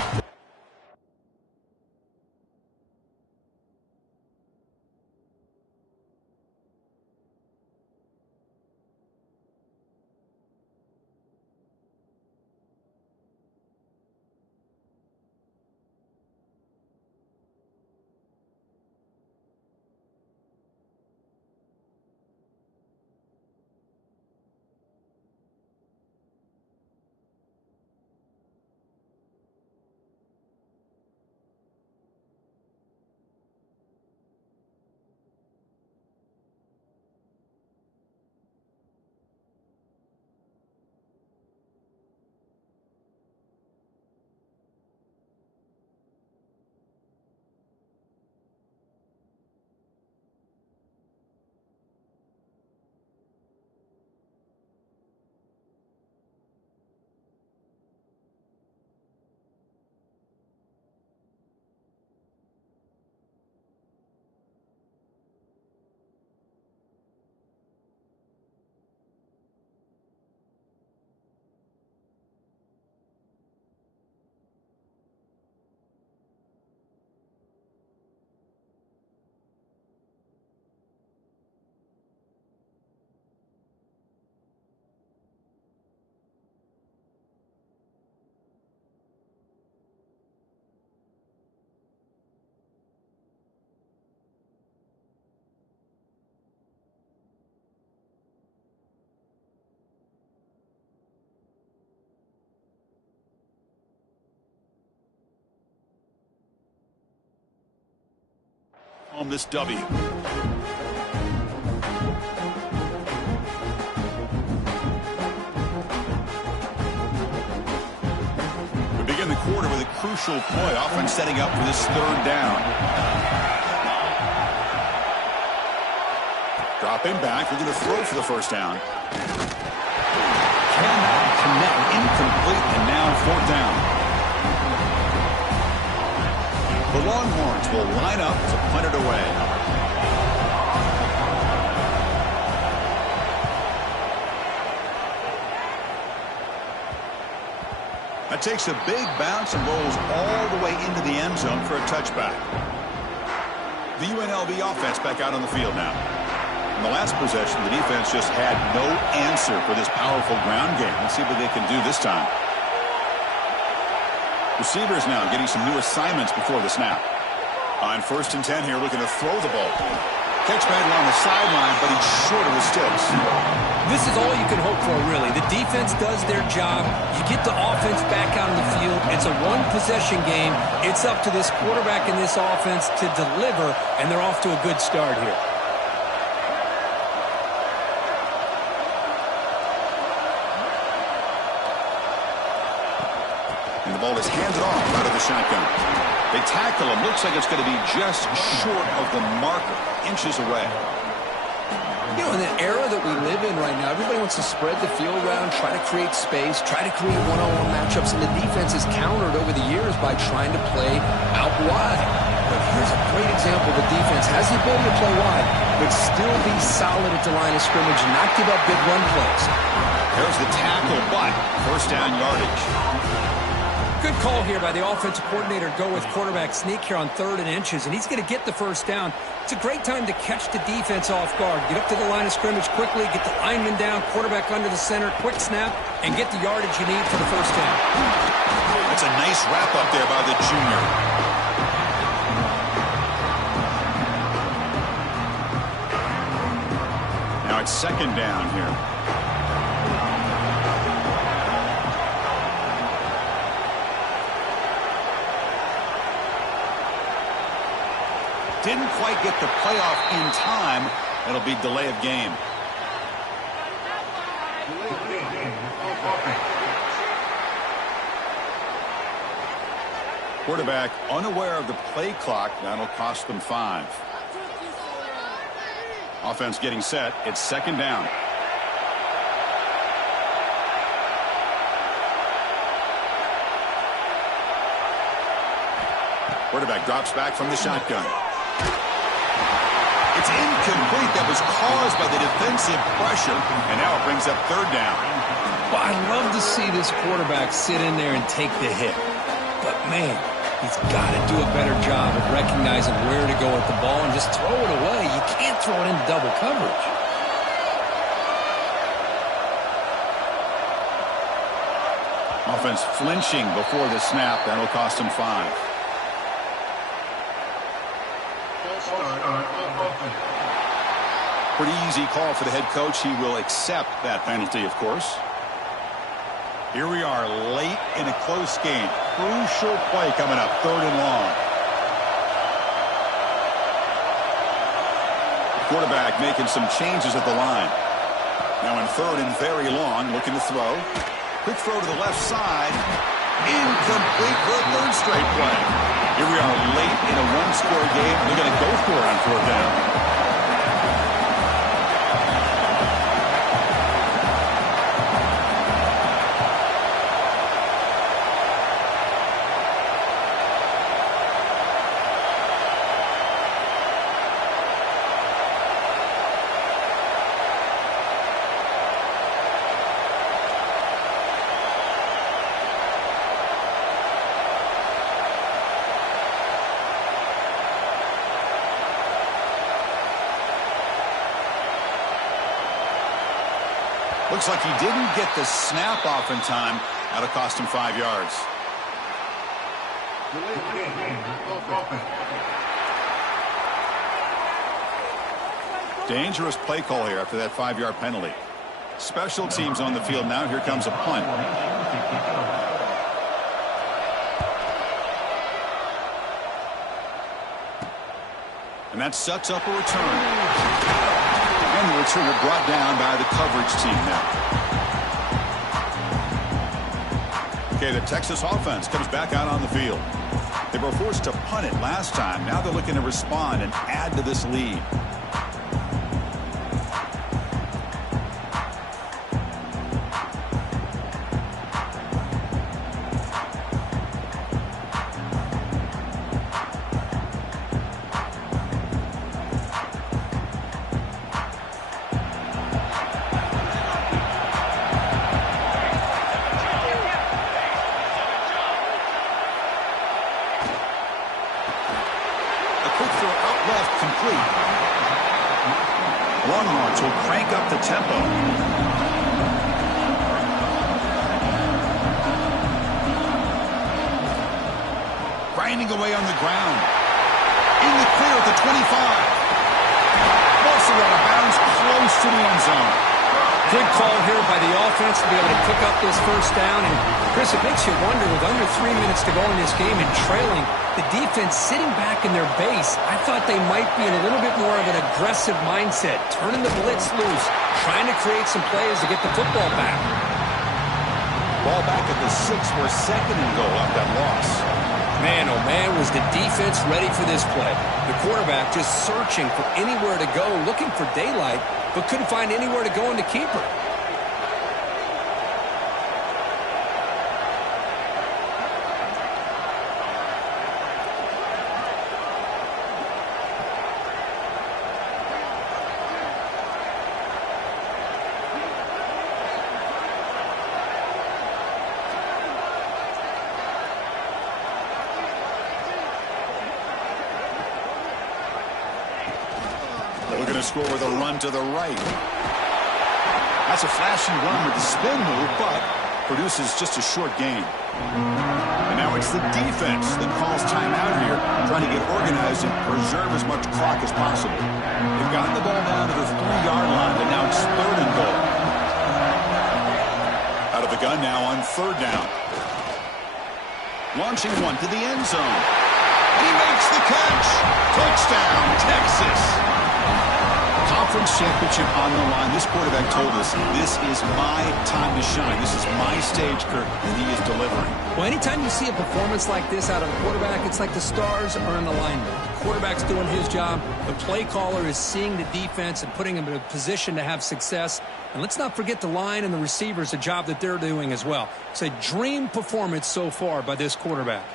On this W. We begin the quarter with a crucial play. Offense setting up for this third down. Dropping back. We're going to throw for the first down. Cannot connect. Incomplete. And now fourth down. The Longhorns will line up to punt it away. That takes a big bounce and rolls all the way into the end zone for a touchback. The UNLV offense back out on the field now. In the last possession, the defense just had no answer for this powerful ground game. Let's see what they can do this time. Receivers now getting some new assignments before the snap. On 1st and 10 here, looking to throw the ball. Catch made along the sideline, but he's short of the sticks. This is all you can hope for, really. The defense does their job. You get the offense back out on the field. It's a one-possession game. It's up to this quarterback and this offense to deliver, and they're off to a good start here. And the ball is handed off out of the shotgun. They tackle him. Looks like it's going to be just short of the marker. Inches away. You know, in the era that we live in right now, everybody wants to spread the field around, try to create space, try to create one-on-one matchups, and the defense is countered over the years by trying to play out wide. But here's a great example. The defense has the ability to play wide, but still be solid at the line of scrimmage and not give up big run plays. There's the tackle, but first down yardage. Good call here by the offensive coordinator to go with quarterback sneak here on 3rd and inches, and he's going to get the first down. It's a great time to catch the defense off guard. Get up to the line of scrimmage quickly, get the lineman down, quarterback under the center, quick snap, and get the yardage you need for the first down. That's a nice wrap up there by the junior. Now it's 2nd down here. Didn't quite get the playoff in time. It'll be delay of game. Quarterback unaware of the play clock. That'll cost them 5. Offense getting set. It's 2nd down. Quarterback drops back from the shotgun. It's incomplete. That was caused by the defensive pressure, and now it brings up 3rd down. Well, I love to see this quarterback sit in there and take the hit. But, man, he's got to do a better job of recognizing where to go with the ball and just throw it away. You can't throw it into double coverage. Offense flinching before the snap. That'll cost him 5. Pretty easy call for the head coach. He will accept that penalty, of course. Here we are late in a close game. Crucial play coming up, 3rd and long. Quarterback making some changes at the line. Now in 3rd and very long, looking to throw. Quick throw to the left side. Incomplete for a 3rd straight play. Here we are late in a 1-score game. They're going to go for it on 4th down. Looks like he didn't get the snap off in time. That'll cost him 5 yards. Dangerous play call here after that 5-yard penalty. Special teams on the field now. Here comes a punt. And that sets up a return. And the returner brought down by the coverage team now. Okay, the Texas offense comes back out on the field. They were forced to punt it last time. Now they're looking to respond and add to this lead. Long march will crank up the tempo. Grinding away on the ground. In the clear at the 25. Also out of bounds, close to the end zone. Good call here by the offense to be able to pick up this first down. And, Chris, it makes you wonder, with under 3 minutes to go in this game and trailing, the defense sitting back in their base, I thought they might be in a little bit more of an aggressive mindset, turning the blitz loose, trying to create some plays to get the football back. Ball back at the 6 for a 2nd and goal off that loss. Man, oh man, was the defense ready for this play. The quarterback just searching for anywhere to go, looking for daylight, but couldn't find anywhere to go in the keeper. Looking to score with a run to the right. That's a flashy run with the spin move, but produces just a short gain. And now it's the defense that calls timeout here, trying to get organized and preserve as much clock as possible. They've gotten the ball down to the 3-yard line, but now it's 3rd and goal. Out of the gun now on 3rd down. Launching one to the end zone. He makes the catch. Touchdown, Texas. Conference championship on the line. This quarterback told us, this is my time to shine. This is my stage, Kirk, and he is delivering. Well, anytime you see a performance like this out of a quarterback, it's like the stars are in alignment. The quarterback's doing his job. The play caller is seeing the defense and putting him in a position to have success. And let's not forget the line and the receivers, the job that they're doing as well. It's a dream performance so far by this quarterback.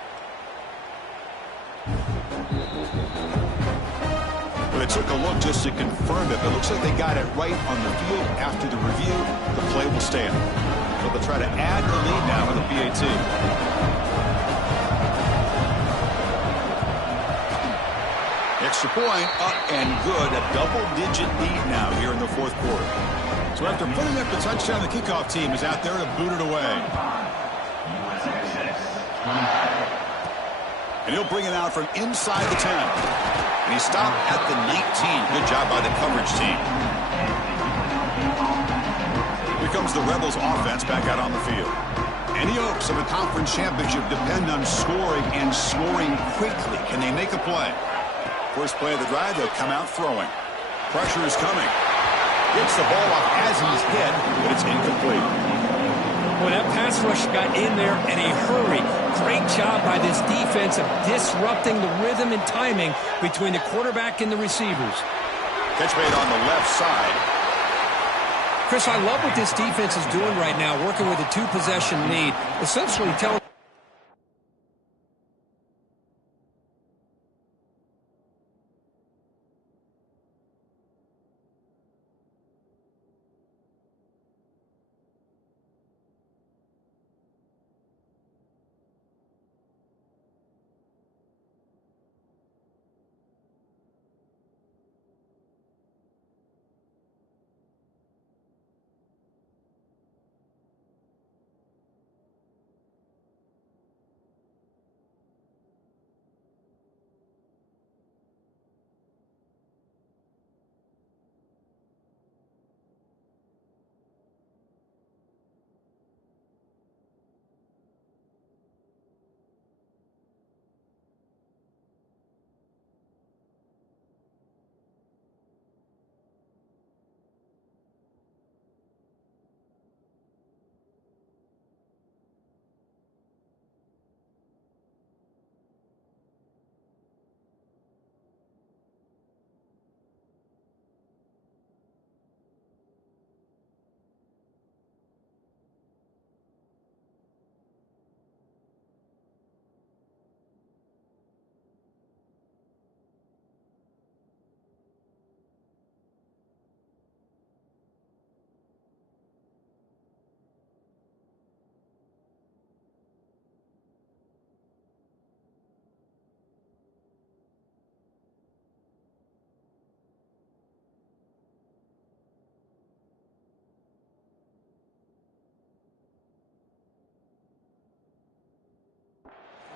They took a look just to confirm it, but it looks like they got it right on the field. After the review, the play will stand. So they'll try to add the lead now with a PAT. Extra point, up and good. A double-digit lead now here in the 4th quarter. So after putting up the touchdown, the kickoff team is out there to boot it away. And he'll bring it out from inside the 10. And he stopped at the 19. Good job by the coverage team. Here comes the Rebels offense back out on the field. Any hopes of a conference championship depend on scoring and scoring quickly. Can they make a play? First play of the drive, they'll come out throwing. Pressure is coming. Gets the ball off as he's hit, but it's incomplete. Well, that pass rush got in there in a hurry. Great job by this defense of disrupting the rhythm and timing between the quarterback and the receivers. Catch made on the left side. Chris, I love what this defense is doing right now, working with a 2-possession lead, essentially telling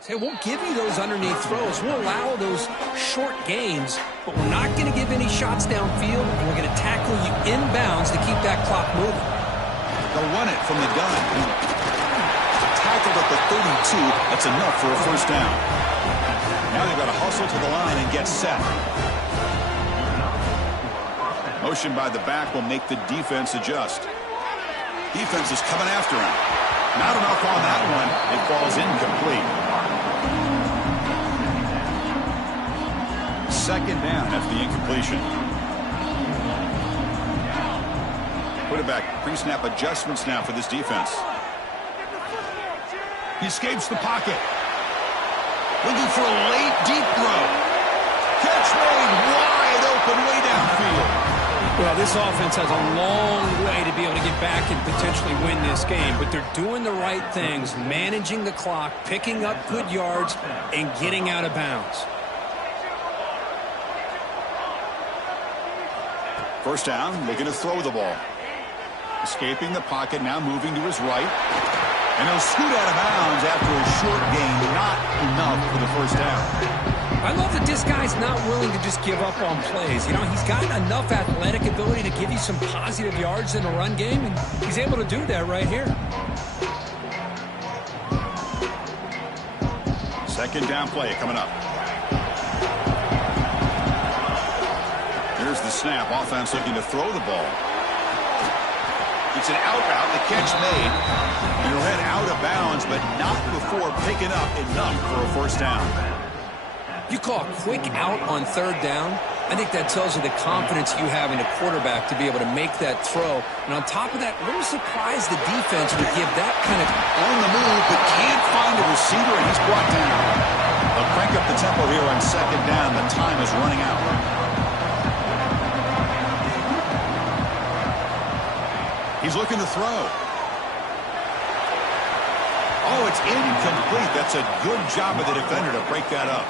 Hey, we'll give you those underneath throws. We'll allow those short gains, but we're not going to give any shots downfield, and we're going to tackle you inbounds to keep that clock moving. They'll run it from the gun. Tackled at the 32. That's enough for a first down. Now they've got to hustle to the line and get set. Motion by the back will make the defense adjust. Defense is coming after him. Not enough on that one. It falls incomplete. Second down after the incompletion. quarterback. Pre-snap adjustments now for this defense. He escapes the pocket. Looking for a late, deep throw. Catch made wide open way downfield. Well, this offense has a long way to be able to get back and potentially win this game, but they're doing the right things, managing the clock, picking up good yards, and getting out of bounds. First down, looking to throw the ball. Escaping the pocket, now moving to his right. And he'll scoot out of bounds after a short gain, not enough for the first down. I love that this guy's not willing to just give up on plays. You know, he's got enough athletic ability to give you some positive yards in the run game, and he's able to do that right here. Second down play coming up. Here's the snap. Offense looking to throw the ball. It's an out route. The catch made. And he'll head out of bounds, but not before picking up enough for a first down. You call a quick out on third down. I think that tells you the confidence you have in a quarterback to be able to make that throw. And on top of that, a little surprised the defense would give that kind of on the move, but can't find a receiver, and he's brought down. They'll crank up the tempo here on second down. The time is running out. He's looking to throw. Oh, it's incomplete. That's a good job of the defender to break that up.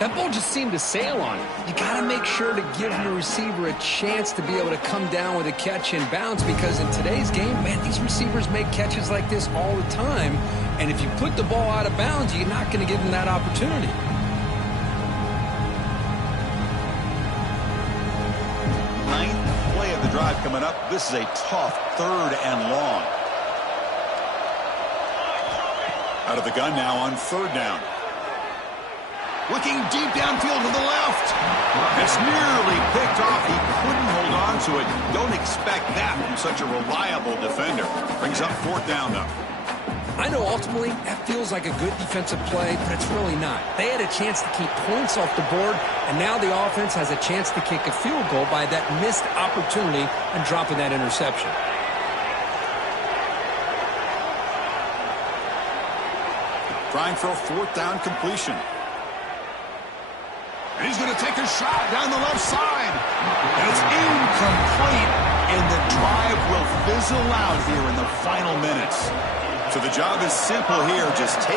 That ball just seemed to sail on it. You got to make sure to give the receiver a chance to be able to come down with a catch in bounds, because in today's game, man, these receivers make catches like this all the time. And if you put the ball out of bounds, you're not going to give them that opportunity. Ninth play of the drive coming up. This is a tough third and long. Out of the gun now on third down. Looking deep downfield to the left. It's nearly picked off. He couldn't hold on to it. Don't expect that from such a reliable defender. Brings up fourth down, though. I know ultimately that feels like a good defensive play, but it's really not. They had a chance to keep points off the board, and now the offense has a chance to kick a field goal by that missed opportunity and dropping that interception. Trying for a fourth down completion. And he's going to take a shot down the left side. And it's incomplete. And the drive will fizzle out here in the final minutes. So the job is simple here. Just take